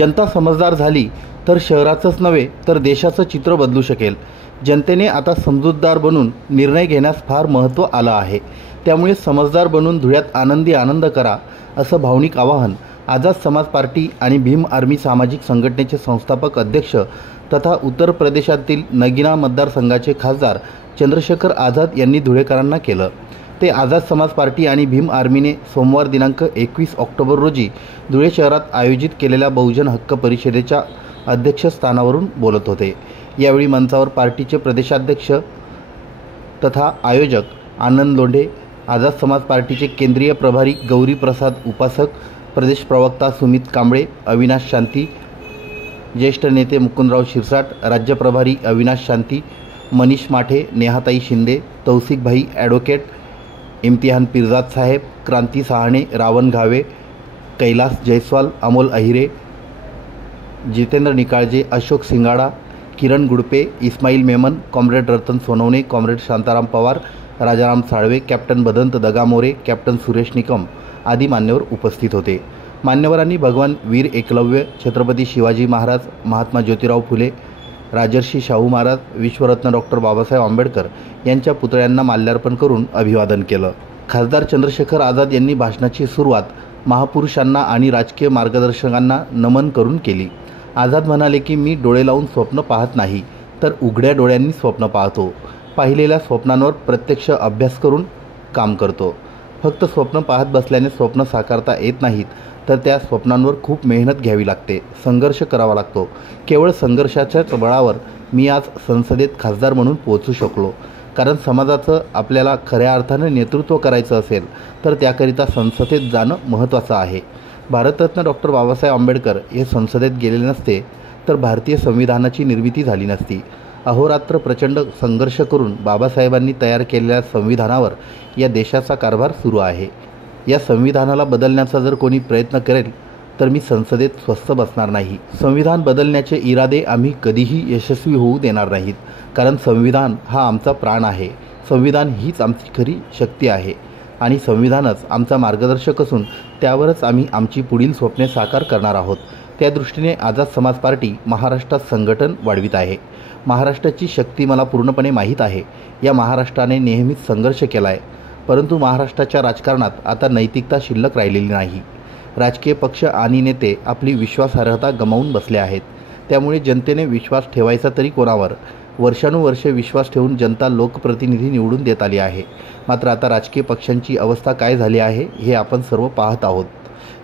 जनता समजदार झाली तर शहराचंच नव्हे तर देशाचं चित्र बदलू शकेल। जनतेने आता समजूतदार बनून निर्णय घेण्यास फार महत्त्व आलं आहे। त्यामुळे समजदार बनून धुळ्यात आनंदी आनंद करा असं भावनिक आवाहन आझाद समाज पार्टी आणि भीम आर्मी सामाजिक संघटनेचे संस्थापक अध्यक्ष तथा उत्तर प्रदेशातील नगिना मतदारसंघाचे खासदार चंद्रशेखर आझाद यांनी धुळेकरांना केलं। ते आझाद समाज पार्टी आणि भीम आर्मीने सोमवार दिनांक 21 ऑक्टोबर रोजी धुळे शहरात आयोजित केलेल्या बहुजन हक्क परिषदेच्या अध्यक्षस्थानावरून बोलत होते। यावेळी मंचावर पार्टीचे प्रदेशाध्यक्ष तथा आयोजक आनंद लोंढे, आझाद समाज पार्टीचे केंद्रीय प्रभारी गौरी प्रसाद उपासक, प्रदेश प्रवक्ता सुमित कांबळे, अविनाश शांती, ज्येष्ठ नेते मुकुंदराव शिरसाट, राज्य प्रभारी अविनाश शांती, मनीष माठे, नेहाताई शिंदे, तौसिक भाई ॲडव्होकेट, इम्तिहान पिरजाद साहेब, क्रांती Sahane, Ravan Ghave, Kailas Jaiswal, Amol Ahire, Jitendra Nikalje, Ashok Singada, Kiran Gudpe, Ismail Memon, comrade Ratan Sonawane, comrade Shantaram Pawar, Rajaram Salve, captain Badant Dagamore, captain Suresh Nikam आदी मान्यवर उपस्थित होते। मान्यवरांनी भगवान वीर एकलव्य, छत्रपती शिवाजी महाराज, महात्मा ज्योतिराव फुले, राजर्षी शाहू महाराज, विश्वरत्न डॉक्टर बाबासाहेब आंबेडकर यांच्या पुतळ्यांना माल्यार्पण करून अभिवादन केलं। खासदार चंद्रशेखर आझाद यांनी भाषणाची सुरुवात महापुरुषांना आणि राजकीय मार्गदर्शकांना नमन करून केली। आझाद म्हणाले की मी डोळे लावून स्वप्न पाहत नाही तर उघड्या डोळ्यांनी स्वप्न पाहतो। पाहिलेल्या स्वप्नांवर प्रत्यक्ष अभ्यास करून काम करतो। फक्त स्वप्न पाहत बसल्याने स्वप्न साकारता येत नाहीत तर त्या स्वप्नांवर खूप मेहनत घ्यावी लागते, संघर्ष करावा लागतो। केवळ संघर्षाच्याच बळावर मी आज संसदेत खासदार म्हणून पोहोचू शकलो। कारण समाजाचं आपल्याला खऱ्या अर्थानं नेतृत्व करायचं असेल तर त्याकरिता संसदेत जाणं महत्त्वाचं आहे। भारतरत्न डॉक्टर बाबासाहेब आंबेडकर हे संसदेत गेलेले नसते तर भारतीय संविधानाची निर्मिती झाली नसती। अहोरात्र प्रचंड संघर्ष करून बाबासाहेबांनी तयार केलेल्या संविधानावर या देशाचा कारभार सुरू आहे। या संविधानाला बदलण्याचा जर कोणी प्रयत्न करेल तर मी संसदेत स्वस्थ बसणार नाही। संविधान बदलण्याचे इरादे आम्ही कधीही यशस्वी होऊ देणार नाहीत। कारण संविधान हा आमचा प्राण आहे। संविधान हीच आमची खरी शक्ती आहे आणि संविधानच आमचा मार्गदर्शक असून त्यावरच आम्ही आमची पुढील स्वप्ने साकार करणार आहोत। त्या दृष्टीने आझाद समाज पार्टी महाराष्ट्रात संघटन वाढवित आहे। महाराष्ट्राची शक्ती मला पूर्णपणे माहीत आहे। या महाराष्ट्राने नेहमीच संघर्ष केला आहे, परंतु महाराष्ट्राच्या राजकारणात आता नैतिकता शिल्लक राहिलेली नाही। राजकीय पक्ष आणि नेते आपली विश्वासार्हता गमावून बसले आहेत। त्यामुळे जनतेने विश्वास ठेवायचा तरी कोणावर? वर्षानुवर्षे विश्वास ठेवून जनता लोकप्रतिनिधी निवडून देत आली आहे। मात्र आता राजकीय पक्षांची अवस्था काय झाली आहे हे आपण सर्व पाहत आहोत।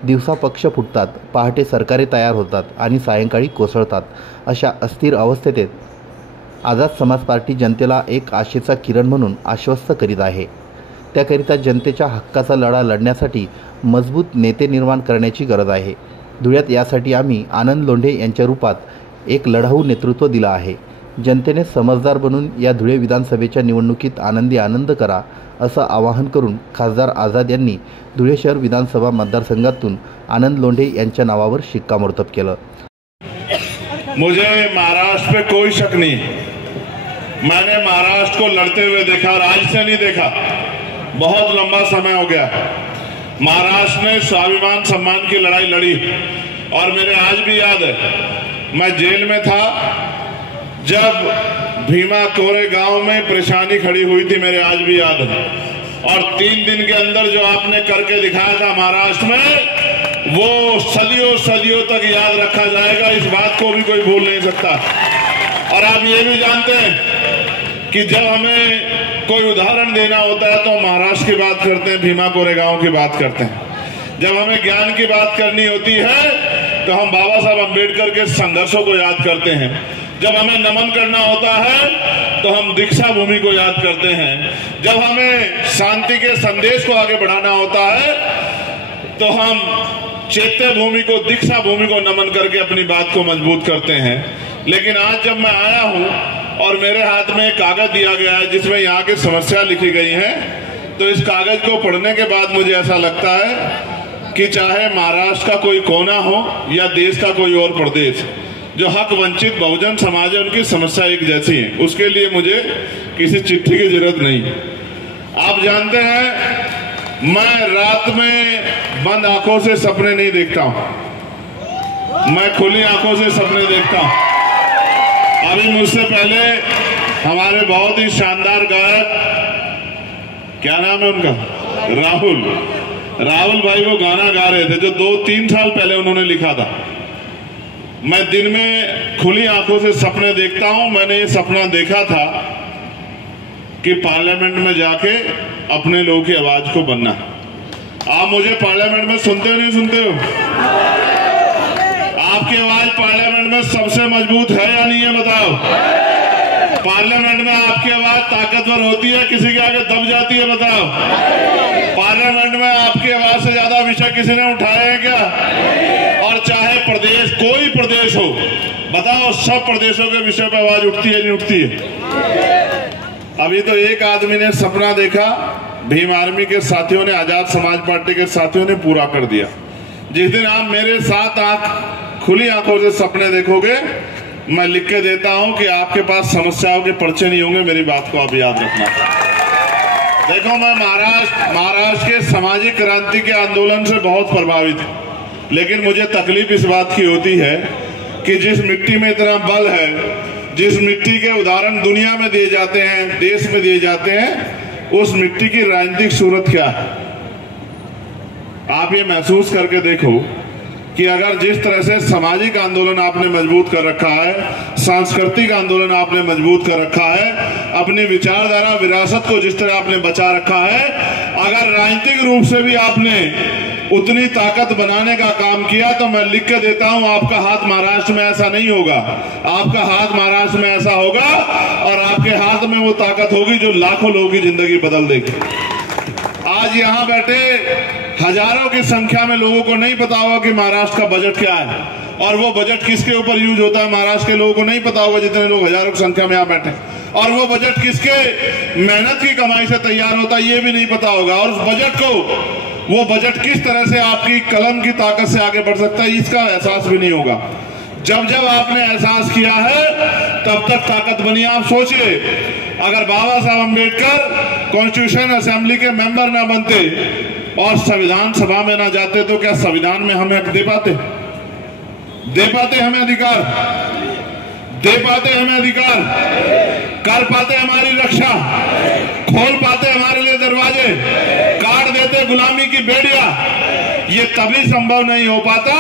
दिवसा पक्ष फुटतात, पहाटे सरकारे तयार होतात आणि सायंकाळी कोसळतात। अशा अस्थिर अवस्थेत आझाद समाज पार्टी जनतेला एक आशेचा किरण म्हणून आश्वस्त करीत आहे। त्याकरिता जनतेच्या हक्काचा लढा लढण्यासाठी मजबूत नेते निर्माण करण्याची गरज आहे। धुळ्यात यासाठी आम्ही आनंद लोंढे यांच्या रूपात एक लढाऊ नेतृत्व दिलं आहे। जनतेने समजदार बनून या धुळे विधानसभेच्या निवडणुकीत आनंदी आनंद करा असं आवाहन करून खासदार आझाद यांनी धुळे शहर विधानसभा मतदारसंघातून आनंद लोंढे यांच्या नावावर शिक्कामोर्तब केलं। मुझे महाराष्ट्र पे कोई शक नहीं। मैंने महाराष्ट्र को लड़ते हुए देखा और आज से नहीं देखा, बहुत लंबा समय हो गया। महाराष्ट्र ने स्वाभिमान सम्मान की लड़ाई लड़ी और मेरे आज भी याद है, मैं जेल में था जब भीमा कोरेगांव में परेशानी खड़ी हुई थी, मेरे आज भी याद है। और 3 दिन के अंदर जो आपने करके दिखाया था महाराष्ट्र में, वो सदियों सदियों तक याद रखा जाएगा। इस बात को भी कोई भूल नहीं सकता। और आप ये भी जानते हैं कि जब हमें कोई उदाहरण देना होता है तो महाराष्ट्र की बात करते हैं, भीमा कोरेगांव की बात करते हैं। जब हमें ज्ञान की बात करनी होती है तो हम बाबा साहब अम्बेडकर के संघर्षों को याद करते हैं। जब हमें नमन करना होता है तो हम दीक्षा भूमि को याद करते हैं। जब हमें शांति के संदेश को आगे बढ़ाना होता है तो हम चैत्य भूमि को, दीक्षा भूमि को नमन करके अपनी बात को मजबूत करते हैं। लेकिन आज जब मैं आया हूं और मेरे हाथ में एक कागज दिया गया है जिसमें यहाँ की समस्या लिखी गई है, तो इस कागज को पढ़ने के बाद मुझे ऐसा लगता है कि चाहे महाराष्ट्र का कोई कोना हो या देश का कोई और प्रदेश, जो हक वंचित बहुजन समाज है उनकी समस्या एक जैसी है। उसके लिए मुझे किसी चिट्ठी की जरूरत नहीं। आप जानते हैं मैं रात में बंद आंखों से सपने नहीं देखता हूं। मैं खुली आंखों से सपने देखता हूं। अभी मुझसे पहले हमारे बहुत ही शानदार गायक, क्या नाम है उनका, राहुल भाई वो गाना गा रहे थे जो 2-3 साल पहले उन्होंने लिखा था। मैं दिन में खुली आंखों से सपने देखता हूं। मैंने ये सपना देखा था कि पार्लियामेंट में जाके अपने लोगों की आवाज को बनना। आप मुझे पार्लियामेंट में सुनते हो नहीं सुनते हो? आपकी आवाज पार्लियामेंट में सबसे मजबूत है या नहीं है बताओ? पार्लियामेंट में आपकी आवाज ताकतवर होती है, किसी के आगे दब जाती है बताओ? पार्लियामेंट में आपकी आवाज से ज्यादा विषय किसी ने उठाए हैं क्या? और चाहे प्रदेश, कोई प्रदेश हो, बताओ सब प्रदेशों के विषय पर आवाज उठती है नहीं उठती है? अभी तो एक आदमी ने सपना देखा, भीम आर्मी के साथियों ने, आजाद समाज पार्टी के साथियों ने पूरा कर दिया। जिस दिन आप मेरे साथ खुली आंखों से सपने देखोगे, मैं लिख के देता हूं कि आपके पास समस्याओं के पर्चे नहीं होंगे। मेरी बात को आप याद रखना। देखो, मैं महाराष्ट्र के सामाजिक क्रांति के आंदोलन से बहुत प्रभावित हूं, लेकिन मुझे तकलीफ इस बात की होती है कि जिस मिट्टी में इतना बल है, जिस मिट्टी के उदाहरण दुनिया में दिए जाते हैं, देश में दिए जाते हैं, उस मिट्टी की राजनीतिक सूरत क्या है? आप ये महसूस करके देखो कि अगर जिस तरह से सामाजिक आंदोलन आपने मजबूत कर रखा है, सांस्कृतिक आंदोलन आपने मजबूत कर रखा है, अपनी विचारधारा विरासत को जिस तरह आपने बचा रखा है, अगर राजनीतिक रूप से भी आपने उतनी ताकत बनाने का काम किया, तो मैं लिख के देता हूं आपका हाथ महाराष्ट्र में ऐसा नहीं होगा। आपका हाथ महाराष्ट्र में ऐसा होगा और आपके हाथ में वो ताकत होगी जो लाखों लोगों की जिंदगी बदल देगी। आज यहां बैठे हजारों की संख्या में लोगों को नहीं पता होगा कि महाराष्ट्र का बजट क्या है और वो बजट किसके ऊपर यूज होता है। महाराष्ट्र के लोगों को नहीं पता होगा, जितने लोग हजारों की संख्या में यहां बैठे, और वो बजट किसके मेहनत की कमाई से तैयार होता है ये भी नहीं पता होगा। और उस बजट को, वो बजट किस तरह से आपकी कलम की ताकत से आगे बढ़ सकता है, इसका एहसास भी नहीं होगा। जब जब आपने एहसास किया है तब तक ताकत बनी। आप सोचिए, अगर बाबा साहब अम्बेडकर कॉन्स्टिट्यूशन असेंबली के मेंबर ना बनते और संविधान सभा में ना जाते, तो क्या संविधान में हमें हक दे पाते हमें अधिकार? दे पाते हमें अधिकार? कर पाते हमारी रक्षा? खोल पाते हमारे लिए दरवाजे? काट देते गुलामी की बेड़ियां? ये तभी संभव नहीं हो पाता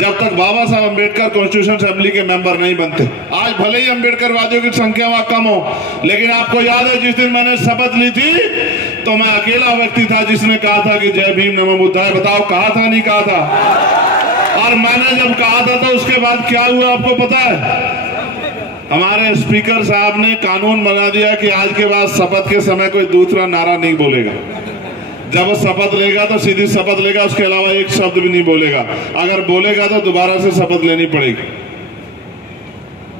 जब तक बाबा साहब अम्बेडकर कॉन्स्टिट्यूशन असेंबली के मेंबर नहीं बनते। आज भले ही अम्बेडकर वादियों की संख्या वहां कम हो, लेकिन आपको याद है जिस दिन मैंने शपथ ली थी तो मैं अकेला व्यक्ति था जिसने कहा था कि जय भीम नमो बुद्धाय। बताओ, कहा था नहीं कहा था? और मैंने जब कहा था तो उसके बाद क्या हुआ आपको पता है? हमारे स्पीकर साहब ने कानून बना दिया कि आज के बाद शपथ के समय कोई दूसरा नारा नहीं बोलेगा। जब वो शपथ लेगा तो सीधी शपथ लेगा, उसके अलावा एक शब्द भी नहीं बोलेगा। अगर बोलेगा तो दोबारा से शपथ लेनी पड़ेगी।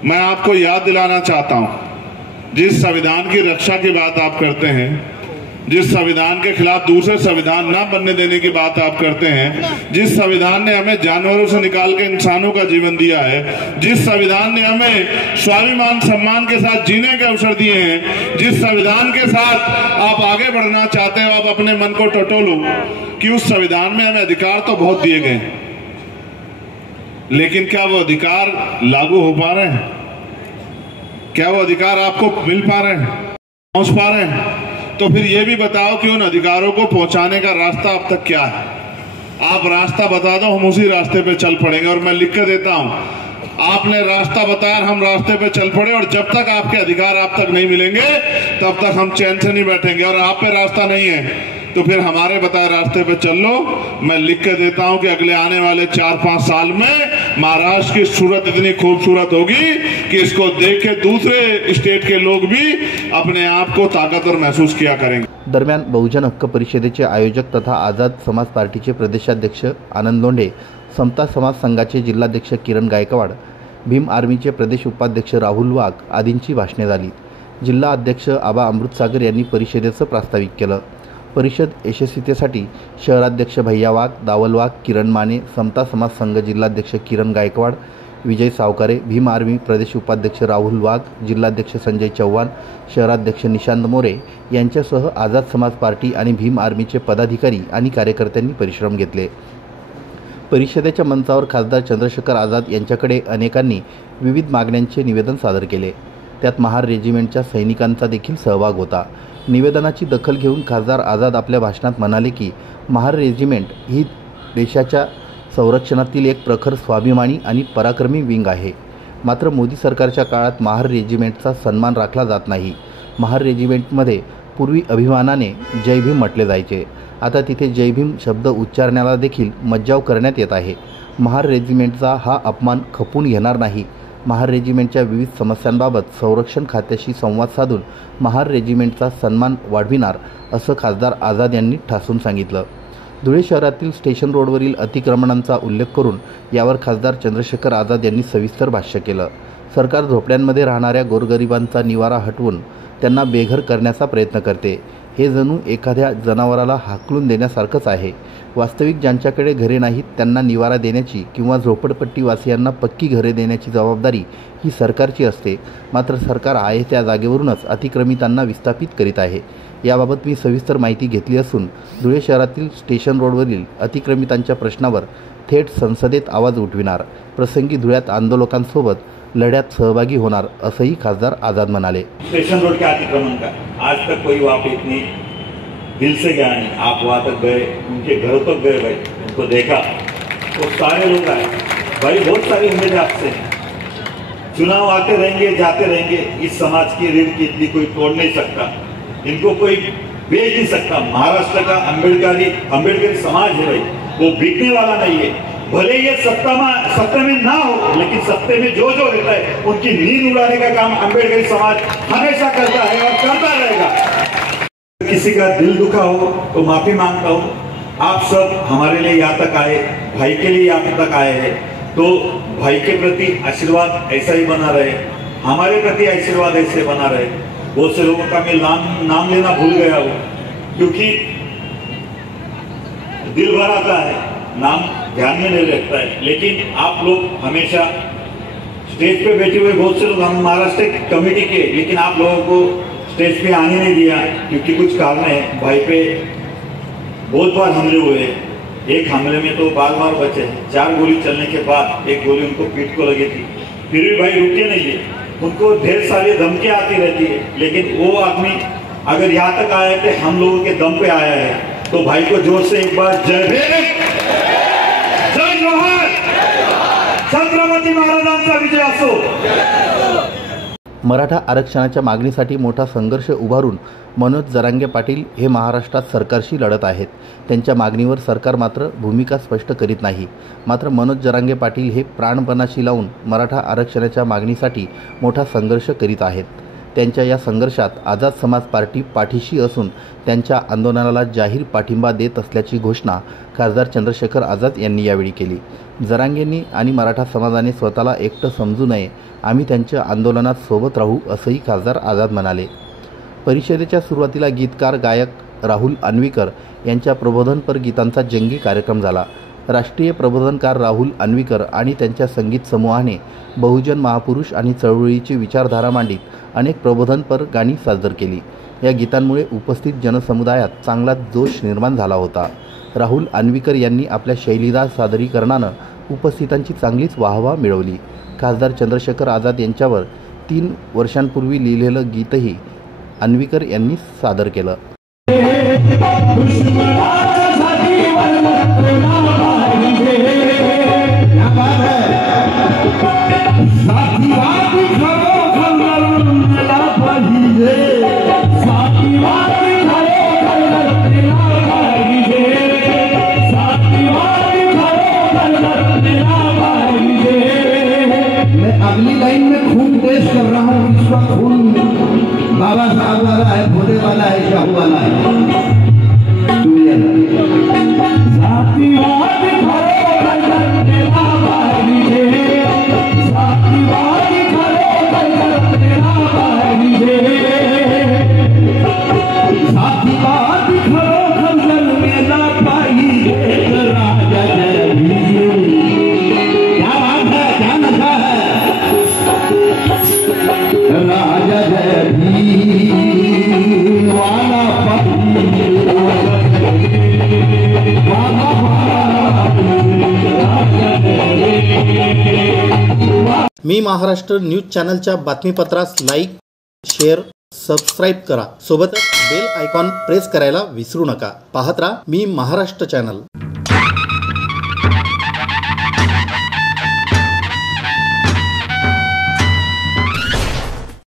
मैं आपको याद दिलाना चाहता हूं, जिस संविधान की रक्षा की बात आप करते हैं, जिस संविधान के खिलाफ दूसरे संविधान ना बनने देने की बात आप करते हैं, जिस संविधान ने हमें जानवरों से निकाल के इंसानों का जीवन दिया है, जिस संविधान ने हमें स्वाभिमान सम्मान के साथ जीने के अवसर दिए हैं, जिस संविधान के साथ आप आगे बढ़ना चाहते हो, आप अपने मन को टटोलो कि उस संविधान में हमें अधिकार तो बहुत दिए गए, लेकिन क्या वो अधिकार लागू हो पा रहे हैं? क्या वो अधिकार आपको मिल पा रहे हैं, पहुंच पा रहे हैं? तो फिर ये भी बताओ कि उन अधिकारों को पहुंचाने का रास्ता अब तक क्या है? आप रास्ता बता दो, हम उसी रास्ते पे चल पड़ेंगे। और मैं लिख कर देता हूं, आपने रास्ता बताया, हम रास्ते पे चल पड़े, और जब तक आपके अधिकार आप तक नहीं मिलेंगे तब तक हम चैन से नहीं बैठेंगे। और आप पे रास्ता नहीं है तो फिर हमारे बताए रास्ते पे चल लो। मैं लिख कर देता हूं कि अगले आने वाले 4-5 साल में महाराष्ट्र की सूरत इतनी खूबसूरत होगी कि इसको देख के दूसरे स्टेट के लोग भी अपने आप को ताकतवर महसूस किया करेंगे। दरम्यान बहुजन हक्क परिषदेचे आयोजक तथा आझाद समाज पार्टीचे प्रदेशाध्यक्ष आनंद लोंढे, समता समाज संघाचे जिल्हाध्यक्ष किरण गायकवाड, भीम आर्मीचे प्रदेश उपाध्यक्ष राहुल वाघ आदींची भाषणे झाली। जिल्हा अध्यक्ष आबा अमृतसागर यांनी परिषदेचं प्रास्ताविक केलं। परिषद यशस्वीतेसाठी शहराध्यक्ष भैया वाघ, दावल वाघ, किरण माने, समता समाज संघ जिल्हाध्यक्ष किरण गायकवाड, विजय सावकारे, भीम आर्मी प्रदेश उपाध्यक्ष राहुल वाघ, जिल्हाध्यक्ष संजय चव्हाण, शहराध्यक्ष निशांत मोरे यांच्यासह आझाद समाज पार्टी आणि भीम आर्मीचे पदाधिकारी आणि कार्यकर्त्यांनी परिश्रम घेतले। परिषदेच्या मंचावर खासदार चंद्रशेखर आझाद यांच्याकडे अनेकांनी विविध मागण्यांचे निवेदन सादर केले. त्यात महार रेजिमेंटच्या सैनिकांचा देखील सहभाग होता. निवेदनाची दखल घेऊन खासदार आझाद आपल्या भाषणात म्हणाले की महार रेजिमेंट ही देशाच्या संरक्षणातील एक प्रखर, स्वाभिमानी आणि पराक्रमी विंग आहे. मात्र मोदी सरकारच्या काळात महार रेजिमेंटचा सन्मान राखला जात नाही. महार रेजिमेंटमध्ये पूर्वी अभिमानाने जय भीम म्हटले जायचे. आता तिथे जय भीम शब्द उच्चारण्याला देखील मज्जाव करण्यात येत आहे. महार रेजिमेंटचा हा अपमान खपून घेणार नाही. महार रेजिमेंटच्या विविध समस्यांबाबत संरक्षण खात्याशी संवाद साधून महार रेजिमेंटचा सन्मान वाढविणार, असं खासदार आझाद यांनी ठासून सांगितलं. धुळे शहरातील स्टेशन रोडवरील अतिक्रमणांचा उल्लेख करून यावर खासदार चंद्रशेखर आझाद यांनी सविस्तर भाष्य केलं. सरकार झोपड्यांमध्ये राहणाऱ्या गोरगरिबांचा निवारा हटवून त्यांना बेघर करण्याचा प्रयत्न करते. हे जणू एखाद्या जनावराला हाकलून देण्यासारखंच आहे. वास्तविक ज्यांच्याकडे घरे नाहीत त्यांना निवारा देण्याची किंवा झोपडपट्टीवासियांना पक्की घरे देण्याची जबाबदारी ही सरकारची असते. मात्र सरकार आहे त्या जागेवरूनच अतिक्रमितांना विस्थापित करीत आहे. याबाबत मी सविस्तर माहिती घेतली असून धुळे शहरातील स्टेशन रोडवरील अतिक्रमितांच्या प्रश्नावर थेट संसदेत आवाज उठविणार, प्रसंगी धुळ्यात आंदोलकांसोबत लढ्यात सहभागी होणार, असंही खासदार आझाद म्हणाले. स्टेशन रोड के अतिक्रमण का आज तक कोई वहाँ पे इतनी दिल से गया नहीं. आप वहाँ तक गए, उनके घरों तक गए भाई, उनको देखा, तो सारे लोग आए भाई. बहुत सारी उम्मीदें आपसे. चुनाव आते रहेंगे जाते रहेंगे. इस समाज की रीढ़ की इतनी कोई तोड़ नहीं सकता, इनको कोई बेच नहीं सकता. महाराष्ट्र का अम्बेडकरी समाज है भाई, वो बिकने वाला नहीं है. भले ये सत्ता में ना हो, लेकिन सत्ते में जो रहता है उनकी नींद उड़ाने का काम अम्बेडकरी समाज हमेशा करता है और करता रहेगा. किसी का दिल दुखा हो तो माफी मांगता हूँ. आप सब हमारे लिए यहाँ तक आए, भाई के लिए यहाँ तक आए हैं, तो भाई के प्रति आशीर्वाद ऐसा ही बना रहे, हमारे प्रति आशीर्वाद ऐसे बना रहे. बहुत से लोगों का मैं नाम लेना भूल गया हूँ, क्योंकि दिल भर आता है, नाम ध्यान में नहीं रखता है. लेकिन आप लोग हमेशा स्टेज पे बैठे हुए बहुत से लोग, हम महाराष्ट्र कमेटी के, लेकिन आप लोगों को स्टेज पे आने नहीं दिया क्योंकि कुछ कारण है. भाई पे बहुत बार हमले हुए. एक हमले में तो बार बचे. 4 गोली चलने के बाद एक गोली उनको पीठ को लगी थी, फिर भी भाई रुके नहीं है. उनको ढेर सारी धमकियां आती रहती है, लेकिन वो आदमी अगर यहाँ तक आया है तो हम लोगों के दम पे आया है. तो भाई को जोर से एक बार जय भीम, जय जोहार, छत्रपती महाराजांचा विजय असो. मराठा आरक्षणाच्या मागणीसाठी मोठा संघर्ष उभारून मनोज जरांगे पाटील हे महाराष्ट्रात सरकारशी लढत आहेत. त्यांच्या मागणीवर सरकार मात्र भूमिका स्पष्ट करीत नाही. मात्र मनोज जरांगे पाटील हे प्राणपणाशी लावून मराठा आरक्षणाच्या मागणीसाठी मोठा संघर्ष करीत आहेत. त्यांच्या या संघर्षात आझाद समाज पार्टी पाठीशी असून त्यांच्या आंदोलनाला जाहीर पाठिंबा देत असल्याची घोषणा खासदार चंद्रशेखर आझाद यांनी यावेळी केली. जरांगेंनी आणि मराठा समाजाने स्वतःला एकटं समजू नये, आम्ही त्यांच्या आंदोलनात सोबत राहू, असंही खासदार आझाद म्हणाले. परिषदेच्या सुरुवातीला गीतकार गायक राहुल अन्वीकर यांच्या प्रबोधनपर गीतांचा जंगी कार्यक्रम झाला. राष्ट्रीय प्रबोधनकार राहुल अन्वीकर आणि त्यांच्या संगीत समूहाने बहुजन महापुरुष आणि चळवळीची विचारधारा मांडीत अनेक प्रबोधनपर गाणी सादर केली. या गीतांमुळे उपस्थित जनसमुदायात चांगला जोश निर्माण झाला होता. राहुल अन्वीकर यांनी आपल्या शैलीदार सादरीकरणानं उपस्थितांची चांगलीच वाहवा मिळवली. खासदार चंद्रशेखर आझाद यांच्यावर 3 वर्षांपूर्वी लिहिलेलं गीतही अन्वीकर यांनी सादर केलं. अगली लाइन में खून पेश कर रहा हूँ. इसका खून बाबा साहब वाला है, भोले वाला है, शाहू वाला है. राजा जय भीम वाला मी महाराष्ट्र न्यूज चॅनलच्या बातमीपत्रास लाईक, शेअर, सबस्क्राईब करा. सोबतच बेल आयकॉन प्रेस करायला विसरू नका. पाहत राहा मी महाराष्ट्र चॅनल.